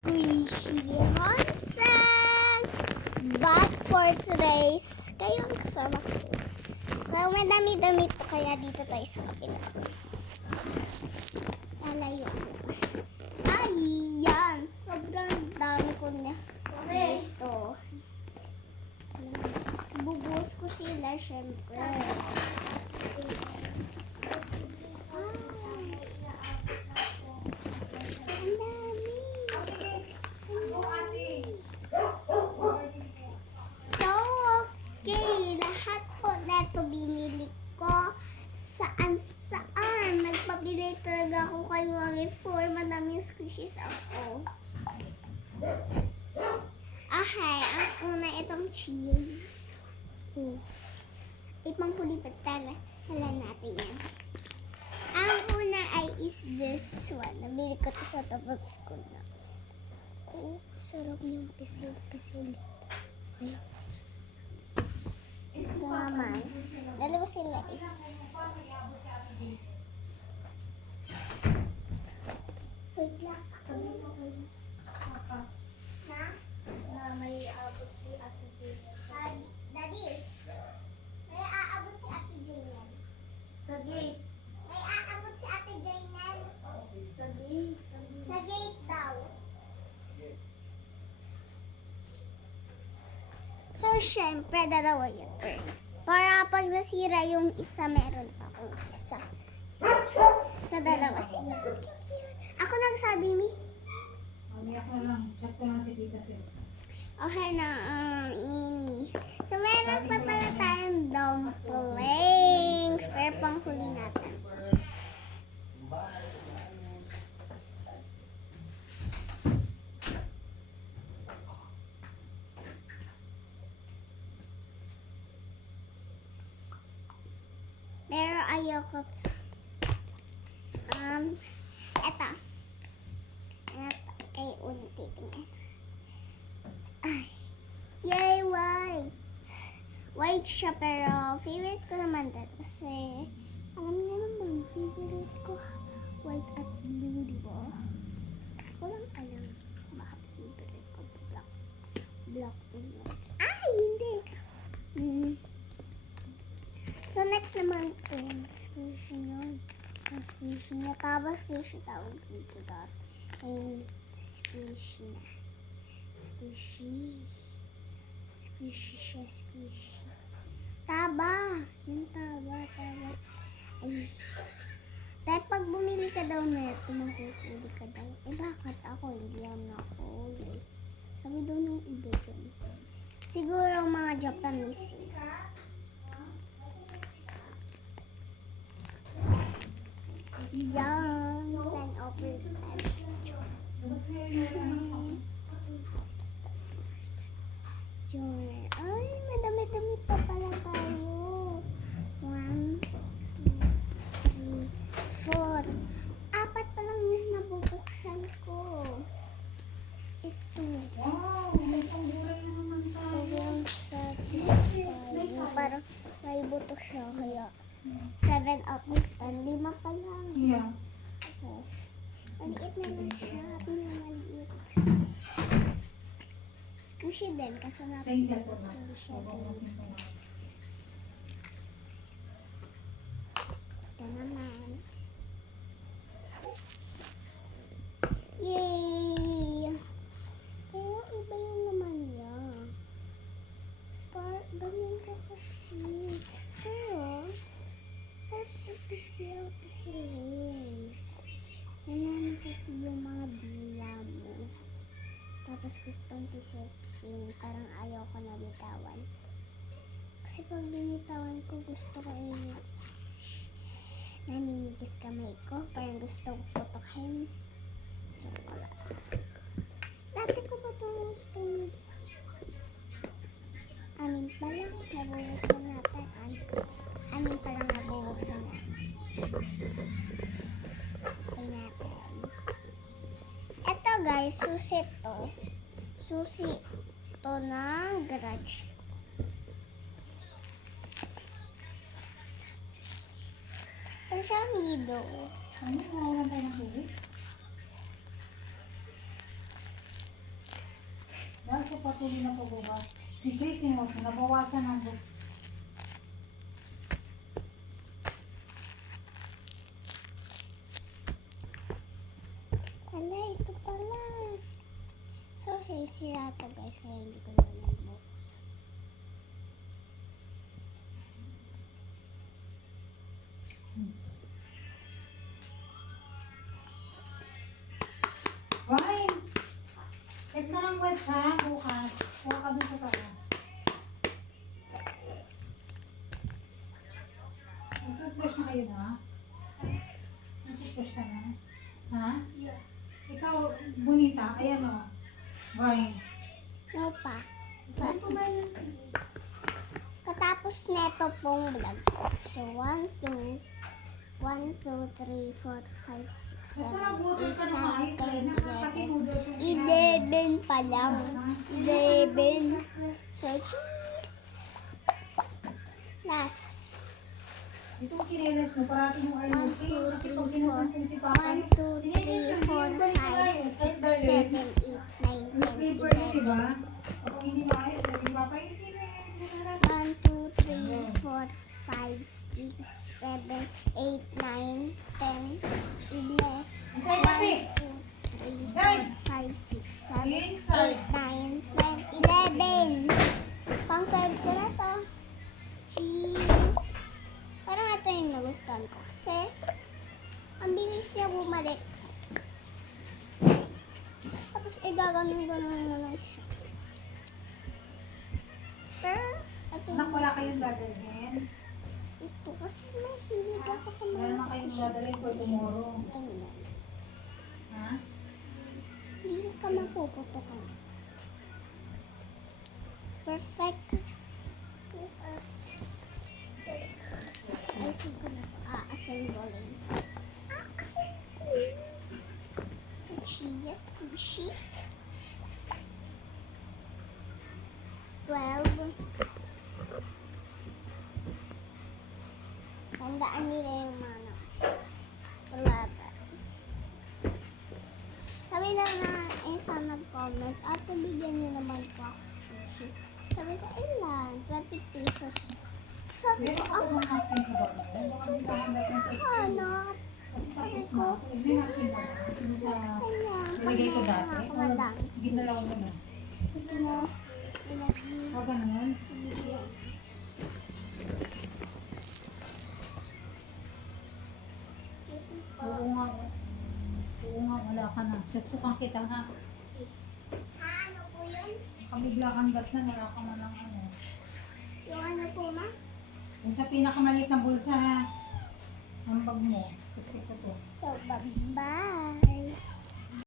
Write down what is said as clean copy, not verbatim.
Squishy Haunted! But for today's, kayo ang kasama ko. So, may dami-dami pa kaya dito tayo sa kapila. Lalayo ako pa. Ayan! Sobrang dami ko na dito. Bubuhos ko sila, syempre. Neto binili ko saan. Nagpabili talaga ako kay Mami for madaming squishies ako. Okay, ang una itong cheese. Ipangkulipat tala natin yan. Ang una ay is this one. Nabili ko ito sa tapos ko na. Oh, sarap niyang pisil-pisil. Ayan. Ito naman. Dalawa sila eh. Wait lang. Na may aabot si Ate Jane. Daddy, may aabot si Ate Jane. Sa gate. May aabot si Ate Jane. Sa gate. Sa gate daw. So, syempre, dalawa yun. Para pag nasira yung isa, meron pa akong isa. Sa dalawa sila. Ako nagsabi, Mi. Umiyak na lang. Chat ko lang si Tita Sil. Okay na, ini. So, meron pa pala tayong dumplings. Pero panghuli natin. Pero ayoko. Eto. Kay unti tingnan. Ay. Yay, white. White siya, pero favorite ko naman din. Kasi, alam niyo naman, favorite ko white at blue, di ba? Ko lang alam bakit favorite ko black. Black and white. Ay, hindi. So, next naman ito yung squishy yun. Yung squishy na. Taba squishy tawag dito dati. Ayun, squishy na. Squishy. Squishy siya, squishy. Taba. Yung taba. Ay. Dahil pag bumili ka daw na ito, makuhuli ka daw. Eh, bakit ako? Hindi ako nakahuli. Sabi daw ng iba dyan. Siguro mga Japanese yun. Yan. Plan over that. Yun. Ay, madami-dami pa pala tayo. 1, 2, 3, 4. Apat pa lang yung nabubuksan ko. Ito. Wow! May pangguray na naman tayo. Sobrang satisfying. Parang may buto siya. Kaya 7 out of 10. 5 pa lang. Yeah. So, maliit naman siya. Pinamaliit. Squishy din. Kaso na Sa isa po na. hindi siya din. Ito naman. Yay! Oo, iba yung naman niya. Ganyan ka kasi. Pero, sarap yung pisil-pisilin. Nananakit yung mga dila mo. Tapos gustong pisil-pisilin. Parang ayaw ko na bitawan. Kasi pag binitawan ko, gusto ko yung naninigis kamay ko. Parang gusto ko putukin. Dati ko ba itong gustong anin pa lang nabubuksan natin. Anin pa lang nabubuksan natin. Okay natin. Ito guys, susi to. Susi to ng garage. Pero siya nido. Ano? Nawalan tayo ng tubig? sa patuloy na pagbubuhat. Decreasing mo, nabawasan ang Ala, ito pala. So, hey, sira to guys, kaya hindi ko na lang bubuksan. Wine! Check na ng webs ha, bukas. Kuha ka dun sa taas. Nag-toothbrush na kayo na? Nag-toothbrush ka na? Ha? Yeah. Ikaw, bonita, ayan o. Wine. No pa. Katapos neto pong vlog. So, 1, 2, 3, 4, 5, 6, 7, Basta nag-water ka na 8, maayos rin. 9, 10, Kasi 11, noodles yung kinain. 11 pa lang. 11. So, cheese. Last. Itong chinelas mo, parati mong ayusin. 1, 2, Kasi 3, pag 4. sinusumpong si Papa, 1, 2, 3, chinelas yung 4, balik ko nga 5, eh. 6, Kahit darling. 7, 8, 9, Yung 10, slipper niya, 11. diba? Kapag hindi maayos, hindi papainitin na yan. 1, 2, 3, 4, 5, 6, 7, 8, 9, 10, 11. Inside kape! 1, 2, 3, 4, 5, 6, 7, 8, 9, 10, 11. Pang 12 ko na to. Cheese. Parang ito yung nagustuhan ko kasi ang bilis niya bumalik. Tapos gaganon-ganon mo lang siya. Pero ito Anak, wala kayong dadalhin. ito kasi mahilig ako sa Wala mga naman kayong dadalhin for tomorrow. ganyan. Ha? Hindi ka mapuputokan. Perfect. Yes, ayusin ko na ito. Assembling. Assembling. So, chia squishy. 12. Tandaan nila yung mana. 11. Sabi lang na isa nag-comment, ate bigyan niyo naman po ako squishies. Sabi ko, ilan? 20 pesos. Sabi ko, Meron ang ako mga napkin sa baba. Baka hindi sa akin natin sa school. hanap. Kasi tapos na ako. May napkin na. Sino sa... Kanya, Nilagay ko dati. ako madami. Ginalaw mo na. Hindi na, O, ganun. Oo nga. Oo nga, wala ka na. Susukan kita ha. Ano po yun? Kamigla kang gat na, wala ka man ng ano. Yung ano po, ma? Yung sa pinakamaliit na bulsa ha. Ang bag mo. Siksik ko to. So, bye-bye.